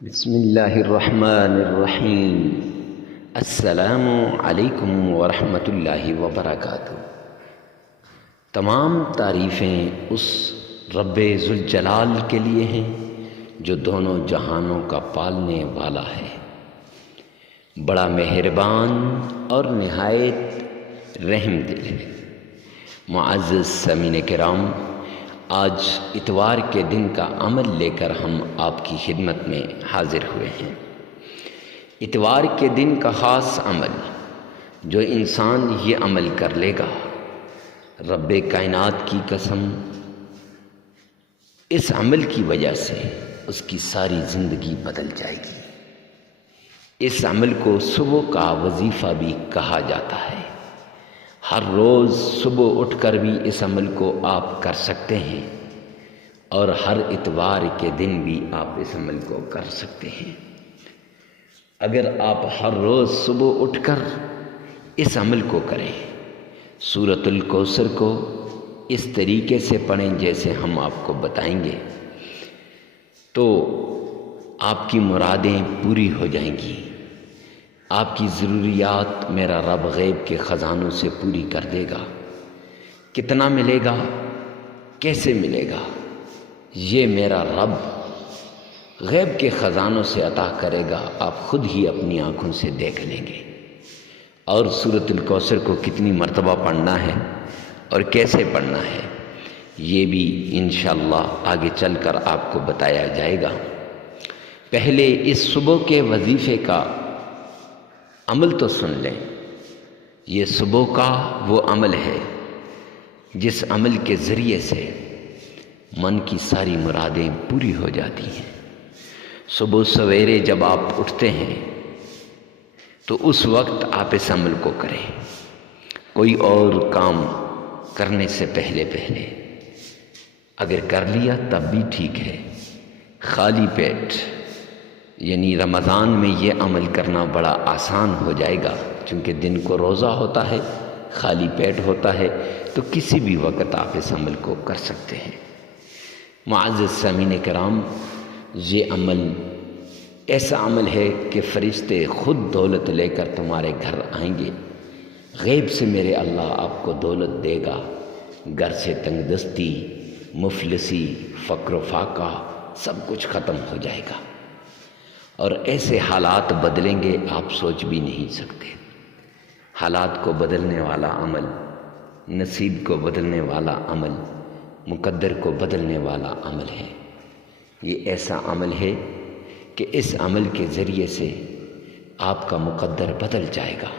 بسم اللہ الرحمن الرحیم۔ السلام علیکم ورحمۃ اللہ وبرکاتہ۔ تمام تعریفیں اس رب ذوالجلال کے لیے ہیں جو دونوں جہانوں کا پالنے والا ہے، بڑا مہربان اور نہایت رحم دل ہے۔ معزز سامعین کرام، آج اتوار کے دن کا عمل لے کر ہم آپ کی خدمت میں حاضر ہوئے ہیں۔ اتوار کے دن کا خاص عمل، جو انسان یہ عمل کر لے گا، رب کائنات کی قسم، اس عمل کی وجہ سے اس کی ساری زندگی بدل جائے گی۔ اس عمل کو صبح کا وظیفہ بھی کہا جاتا ہے۔ ہر روز صبح اٹھ کر بھی اس عمل کو آپ کر سکتے ہیں، اور ہر اتوار کے دن بھی آپ اس عمل کو کر سکتے ہیں۔ اگر آپ ہر روز صبح اٹھ کر اس عمل کو کریں، سورۃ الکوثر کو اس طریقے سے پڑھیں جیسے ہم آپ کو بتائیں گے، تو آپ کی مرادیں پوری ہو جائیں گی۔ آپ کی ضروریات میرا رب غیب کے خزانوں سے پوری کر دے گا۔ کتنا ملے گا، کیسے ملے گا، یہ میرا رب غیب کے خزانوں سے عطا کرے گا، آپ خود ہی اپنی آنکھوں سے دیکھ لیں گے۔ اور سورۃ الکوثر کو کتنی مرتبہ پڑھنا ہے اور کیسے پڑھنا ہے، یہ بھی انشاءاللہ آگے چل کر آپ کو بتایا جائے گا۔ پہلے اس صبح کے وظیفے کا عمل تو سن لیں۔ یہ صبح کا وہ عمل ہے جس عمل کے ذریعے سے من کی ساری مرادیں پوری ہو جاتی ہیں۔ صبح سویرے جب آپ اٹھتے ہیں تو اس وقت آپ اس عمل کو کریں، کوئی اور کام کرنے سے پہلے اگر کر لیا تب بھی ٹھیک ہے۔ خالی پیٹ، یعنی رمضان میں یہ عمل کرنا بڑا آسان ہو جائے گا، چونکہ دن کو روزہ ہوتا ہے، خالی پیٹ ہوتا ہے، تو کسی بھی وقت آپ اس عمل کو کر سکتے ہیں۔ معزز سامعین کرام، یہ عمل ایسا عمل ہے کہ فرشتے خود دولت لے کر تمہارے گھر آئیں گے۔ غیب سے میرے اللہ آپ کو دولت دے گا، گھر سے تنگ دستی، مفلسی، فقر و فاقہ سب کچھ ختم ہو جائے گا، اور ایسے حالات بدلیں گے آپ سوچ بھی نہیں سکتے۔ حالات کو بدلنے والا عمل، نصیب کو بدلنے والا عمل، مقدر کو بدلنے والا عمل ہے۔ یہ ایسا عمل ہے کہ اس عمل کے ذریعے سے آپ کا مقدر بدل جائے گا،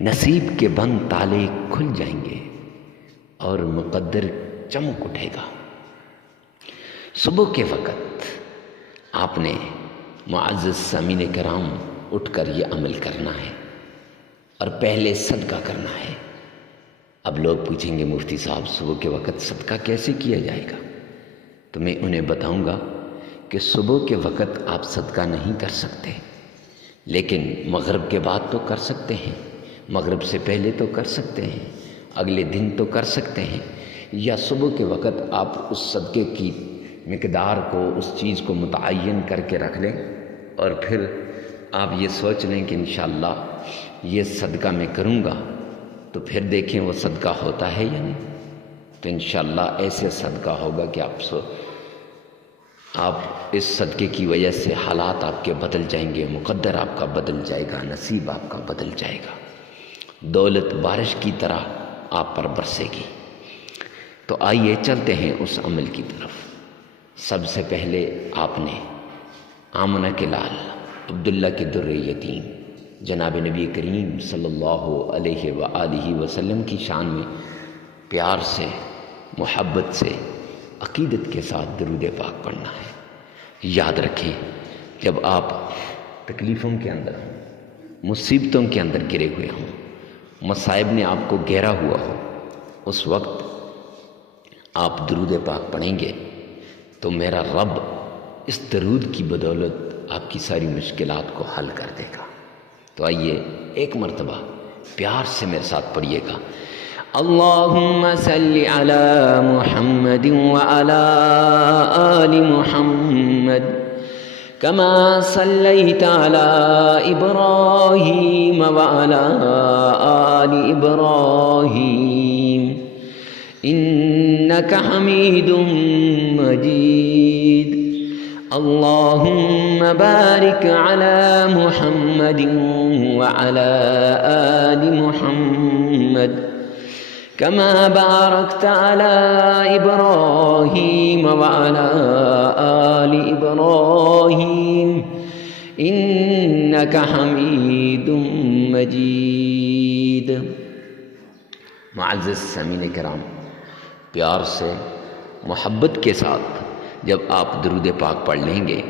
نصیب کے بند تالے کھل جائیں گے اور مقدر چمک اٹھے گا۔ صبح کے وقت آپ نے معزز سامعین کرام اٹھ کر یہ عمل کرنا ہے، اور پہلے صدقہ کرنا ہے۔ اب لوگ پوچھیں گے مفتی صاحب صبح کے وقت صدقہ کیسے کیا جائے گا؟ تو میں انہیں بتاؤں گا کہ صبح کے وقت آپ صدقہ نہیں کر سکتے، لیکن مغرب کے بعد تو کر سکتے ہیں، مغرب سے پہلے تو کر سکتے ہیں، اگلے دن تو کر سکتے ہیں، یا صبح کے وقت آپ اس صدقے کی مقدار کو، اس چیز کو متعین کر کے رکھ لیں، اور پھر آپ یہ سوچ لیں کہ انشاءاللہ یہ صدقہ میں کروں گا، تو پھر دیکھیں وہ صدقہ ہوتا ہے یا نہیں۔ تو انشاءاللہ ایسے صدقہ ہوگا کہ آپ اس صدقے کی وجہ سے حالات آپ کے بدل جائیں گے، مقدر آپ کا بدل جائے گا، نصیب آپ کا بدل جائے گا، دولت بارش کی طرح آپ پر برسے گی۔ تو آئیے چلتے ہیں اس عمل کی طرف۔ سب سے پہلے آپ نے آمنہ کے لال عبداللہ کے در یتیم جناب نبی کریم صلی اللہ علیہ وآلہ وسلم کی شان میں پیار سے، محبت سے، عقیدت کے ساتھ درود پاک پڑھنا ہے۔ یاد رکھیں، جب آپ تکلیفوں کے اندر ہوں، مصیبتوں کے اندر گرے ہوئے ہوں، مصائب نے آپ کو گھیرا ہوا ہو، اس وقت آپ درود پاک پڑھیں گے تو میرا رب اس درود کی بدولت آپ کی ساری مشکلات کو حل کر دے گا۔ تو آئیے ایک مرتبہ پیار سے میرے ساتھ پڑھیے گا۔ اللہم صلی علی محمد وعلی آل محمد كما صليت على إبراهيم وعلى آل إبراهيم إنك حميد مجيد. اللهم بارك على محمد وعلى آل محمد كما باركت على إبراهيم وعلى آل إبراهيم إنك حميد مجيد. معزز سامعین کرام، پیار سے محبت کے ساتھ جب آپ درود پاک پڑھ لیں گے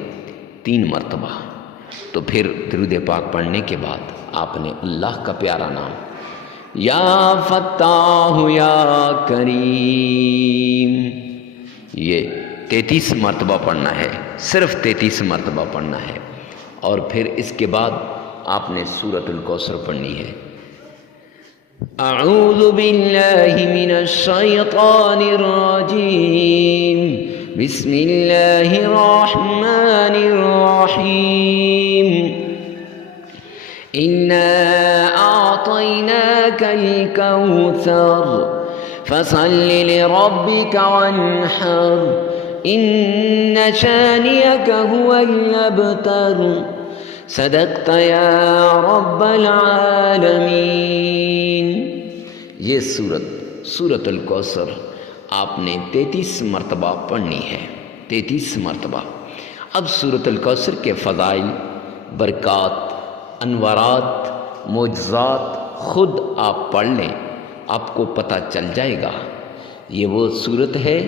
3 مرتبہ، تو پھر درود پاک پڑھنے کے بعد آپ نے اللہ کا پیارا نام یا فتاح یا کریم یہ 33 مرتبہ پڑھنا ہے، صرف 33 مرتبہ پڑھنا ہے. اور پھر اس کے بعد آپ نے سورۃ الکوثر پڑھنی ہے. اعوذ باللہ من الشیطان الرجیم، بسم اللہ الرحمن الرحیم. إنا أعطيناك الكوثر فصل لربك وانحر إن شانئك هو الأبتر. صدقت يا رب العالمین. یہ سورۃ الکوثر آپ نے 33 مرتبہ پڑھنی ہے، 33 مرتبہ. اب سورۃ الکوثر کے فضائل، برکات، انوارات، معجزات خود آپ پڑھ لیں، آپ کو پتہ چل جائے گا. یہ وہ صورت ہے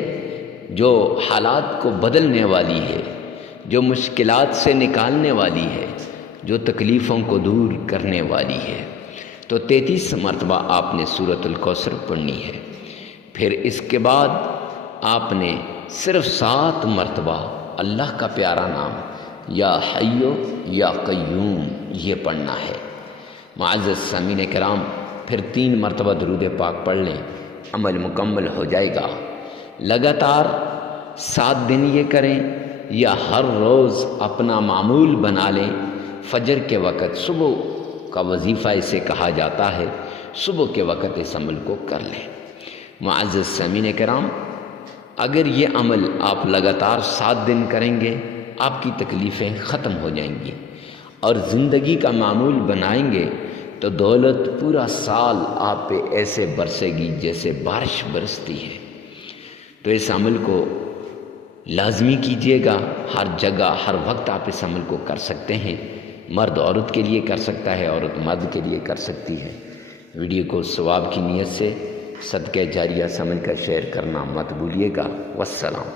جو حالات کو بدلنے والی ہے، جو مشکلات سے نکالنے والی ہے، جو تکلیفوں کو دور کرنے والی ہے. تو 33 مرتبہ آپ نے سورۃ الکوثر پڑھنی ہے. پھر اس کے بعد آپ نے صرف 7 مرتبہ اللہ کا پیارا نام یا حیو یا قیوم یہ پڑھنا ہے. معزز سامعین کرام، پھر 3 مرتبہ درود پاک پڑھ لیں، عمل مکمل ہو جائے گا. لگاتار 7 دن یہ کریں یا ہر روز اپنا معمول بنا لیں. فجر کے وقت صبح کا وظیفہ اسے کہا جاتا ہے، صبح کے وقت اس عمل کو کر لیں. معزز سامعین کرام، اگر یہ عمل آپ لگاتار 7 دن کریں گے، آپ کی تکلیفیں ختم ہو جائیں گی اور زندگی کا معمول بنائیں گے تو دولت پورا سال آپ پہ ایسے برسے گی جیسے بارش برستی ہے. تو اس عمل کو لازمی کیجیے گا. ہر جگہ ہر وقت آپ اس عمل کو کر سکتے ہیں. مرد عورت کے لیے کر سکتا ہے، عورت مرد کے لیے کر سکتی ہے. ویڈیو کو ثواب کی نیت سے صدقہ جاریہ سمجھ کر شیئر کرنا مت بھولیے گا. والسلام.